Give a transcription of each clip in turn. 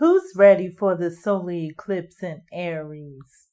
Who's ready for the solar eclipse in Aries?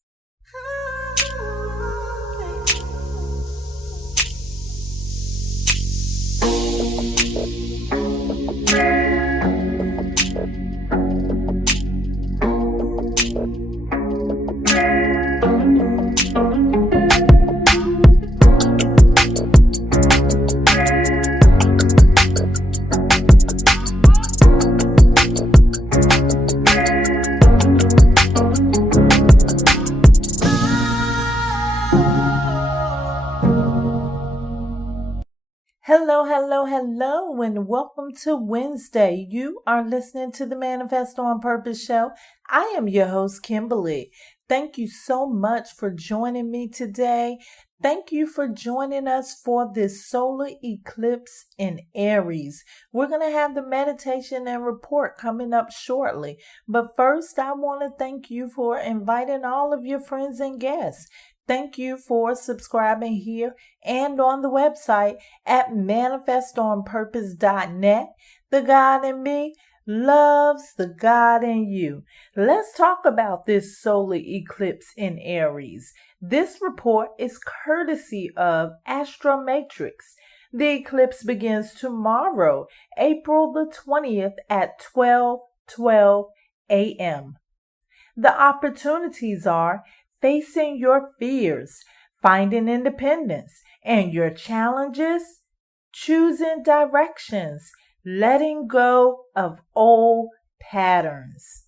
Hello, and welcome to Wednesday. You are listening to the Manifest on Purpose show. I am your host, Kimberly. Thank you so much for joining me today. Thank you for joining us for this solar eclipse in Aries. We're going to have the meditation and report coming up shortly. But first, I want to thank you for inviting all of your friends and guests. Thank you for subscribing here and on the website at manifestonpurpose.net. The God in me loves the God in you. Let's talk about this solar eclipse in Aries. This report is courtesy of Astromatrix. The eclipse begins tomorrow, April the 20th at 12:12 a.m. The opportunities are facing your fears, finding independence, and your challenges, choosing directions, letting go of old patterns.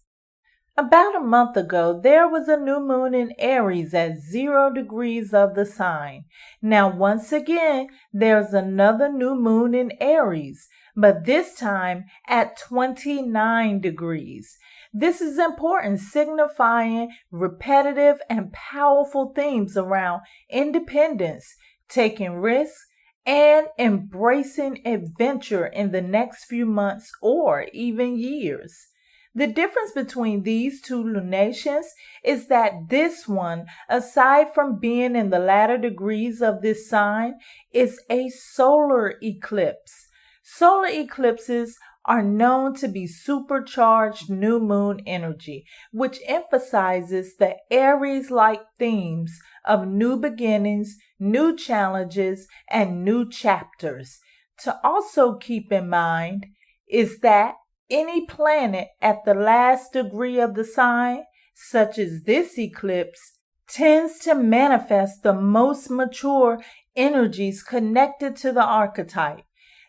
About a month ago, there was a new moon in Aries at 0 degrees of the sign. Now, once again, there's another new moon in Aries, but this time at 29 degrees. This is important, signifying repetitive and powerful themes around independence, taking risks, and embracing adventure in the next few months or even years. The difference between these two lunations is that this one, aside from being in the latter degrees of this sign, is a solar eclipse. Solar eclipses are known to be supercharged new moon energy, which emphasizes the Aries-like themes of new beginnings, new challenges, and new chapters. To also keep in mind is that any planet at the last degree of the sign, such as this eclipse, tends to manifest the most mature energies connected to the archetype.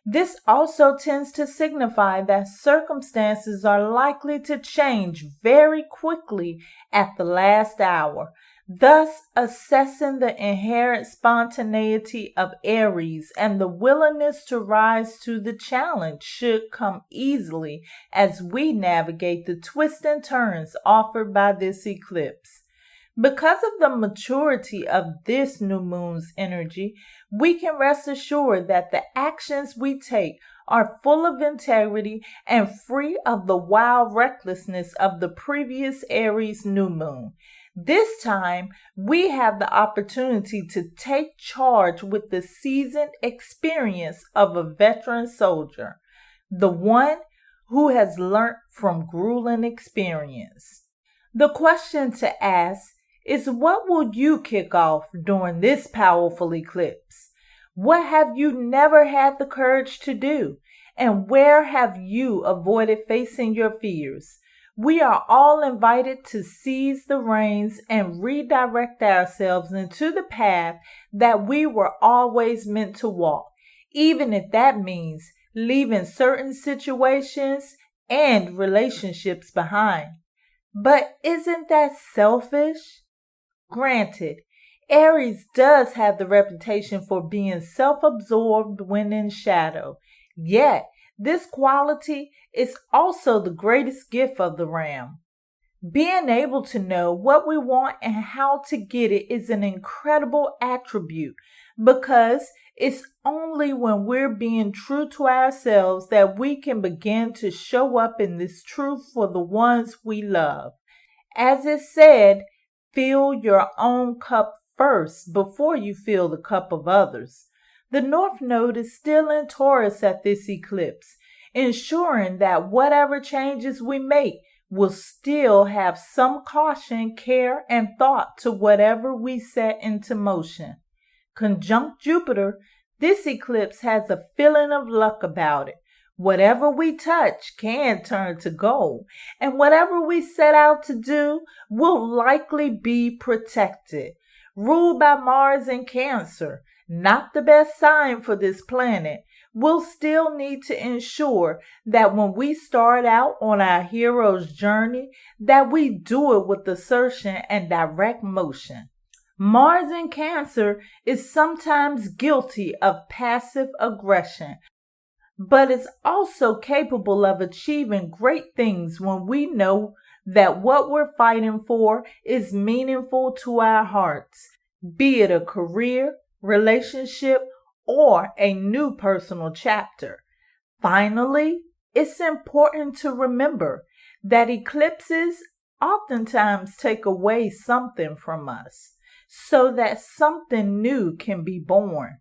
This also tends to signify that circumstances are likely to change very quickly at the last hour, thus assessing the inherent spontaneity of Aries and the willingness to rise to the challenge should come easily as we navigate the twists and turns offered by this eclipse. Because of the maturity of this new moon's energy, we can rest assured that the actions we take are full of integrity and free of the wild recklessness of the previous Aries new moon. This time, we have the opportunity to take charge with the seasoned experience of a veteran soldier, the one who has learnt from grueling experience. The question to ask is, what will you kick off during this powerful eclipse? What have you never had the courage to do? And where have you avoided facing your fears? We are all invited to seize the reins and redirect ourselves into the path that we were always meant to walk, even if that means leaving certain situations and relationships behind. But isn't that selfish? Granted, Aries does have the reputation for being self-absorbed when in shadow, yet this quality is also the greatest gift of the Ram. Being able to know what we want and how to get it is an incredible attribute, because it's only when we're being true to ourselves that we can begin to show up in this truth for the ones we love. As it said, fill your own cup first before you fill the cup of others. The North Node is still in Taurus at this eclipse, ensuring that whatever changes we make, will still have some caution, care, and thought to whatever we set into motion. Conjunct Jupiter, this eclipse has a feeling of luck about it. Whatever we touch can turn to gold, and whatever we set out to do will likely be protected. Ruled by Mars in Cancer, not the best sign for this planet, we'll still need to ensure that when we start out on our hero's journey, that we do it with assertion and direct motion. Mars in Cancer is sometimes guilty of passive aggression, but is also capable of achieving great things when we know that what we're fighting for is meaningful to our hearts, be it a career, relationship, or a new personal chapter. Finally, it's important to remember that eclipses oftentimes take away something from us so that something new can be born.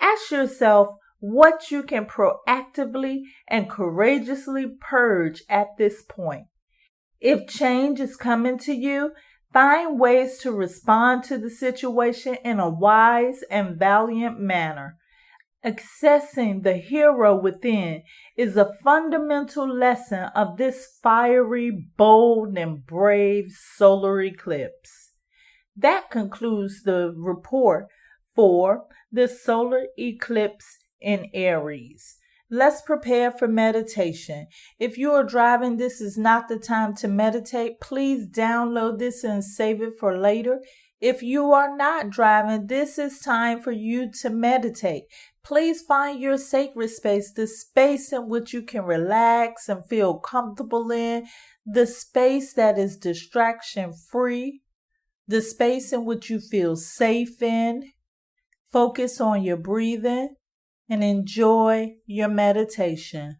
Ask yourself what you can proactively and courageously purge at this point. If change is coming to you, find ways to respond to the situation in a wise and valiant manner. Accessing the hero within is a fundamental lesson of this fiery, bold, and brave solar eclipse. That concludes the report for the solar eclipse in Aries. Let's prepare for meditation. If you are driving, this is not the time to meditate. Please download this and save it for later. If you are not driving, this is time for you to meditate. Please find your sacred space, the space in which you can relax and feel comfortable in, the space that is distraction free, the space in which you feel safe in. Focus on your breathing and enjoy your meditation.